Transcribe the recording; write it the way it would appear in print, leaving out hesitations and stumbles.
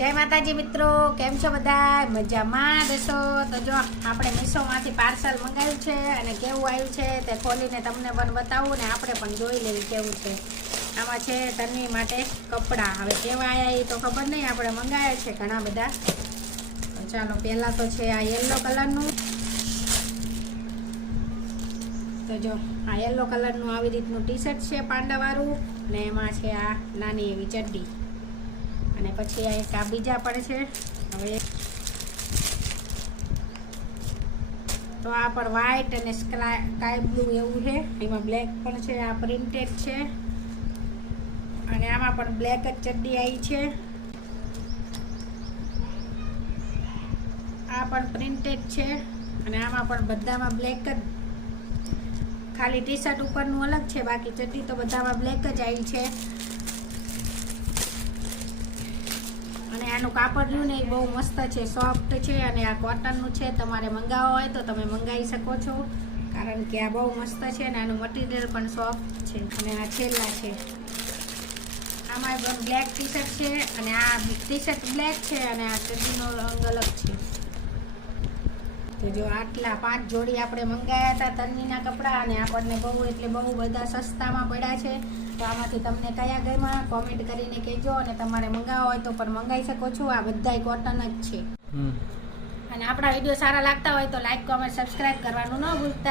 जय माताजी मित्रों, केम छो बधाय? मजामां हशो? तो जो आपणे मीशोमांथी पार्सल मंगाव्युं छे अने केवुं आव्युं छे ते खोलीने तमने पण बतावुं ने आपणे पण जोई लेवी केवुं छे। आमां छे तन्वी माटे कपड़ा। हवे केवा आया ए तो खबर नहीं, आपणे मंगाव्या छे घणा बधा। तो चालो, पहेला तो छे आ येलो कलरनुं। तो जो आ येलो कलरनुं आवी रीतनुं टी शर्ट छे पांडावाळुं ने एमां छे आ नानी एवी चड्डी। અને પછી આ એક આ બીજા પણ છે। હવે તો આ પર વ્હાઈટ અને સ્કાય બ્લુ એવું છે, એમાં બ્લેક પણ છે, આ પ્રિન્ટેડ છે અને આમાં પણ બ્લેક જ ચડ્ડી આવી છે। આ પણ પ્રિન્ટેડ છે અને આમાં પણ બધામાં બ્લેક જ, ખાલી ટી શર્ટ ઉપરનું અલગ છે, બાકી ચડ્ડી તો બધામાં બ્લેક જ આવી છે। અને આનું કાપડ રહ્યું ને એ બહુ મસ્ત છે, સોફ્ટ છે અને આ કોટનનું છે। તમારે મંગાવવા હોય તો તમે મંગાવી શકો છો, કારણ કે આ બહુ મસ્ત છે અને આનું મટીરિયલ પણ સોફ્ટ છે। અને આ છેલ્લા છે, આમાં પણ બ્લેક ટી શર્ટ છે અને આ ટી શર્ટ બ્લેક છે અને આ ચડ્ડીનો રંગ અલગ છે। તો જો આટલા 5 જોડી આપણે મંગાવ્યા હતા તન્વીના કપડાં અને આપણને બહુ એટલે બહુ બધા સસ્તામાં પડ્યા છે। તો આમાંથી તમને કયા ગમ્યા કોમેન્ટ કરીને કહેજો, અને તમારે મંગાવવા હોય તો પણ મંગાવી શકો છો। આ બધાય કોટન જ છે। અને આપણા વિડીયો સારા લાગતા હોય તો લાઈક, કોમેન્ટ, સબસ્ક્રાઇબ કરવાનું ન ભૂલતા।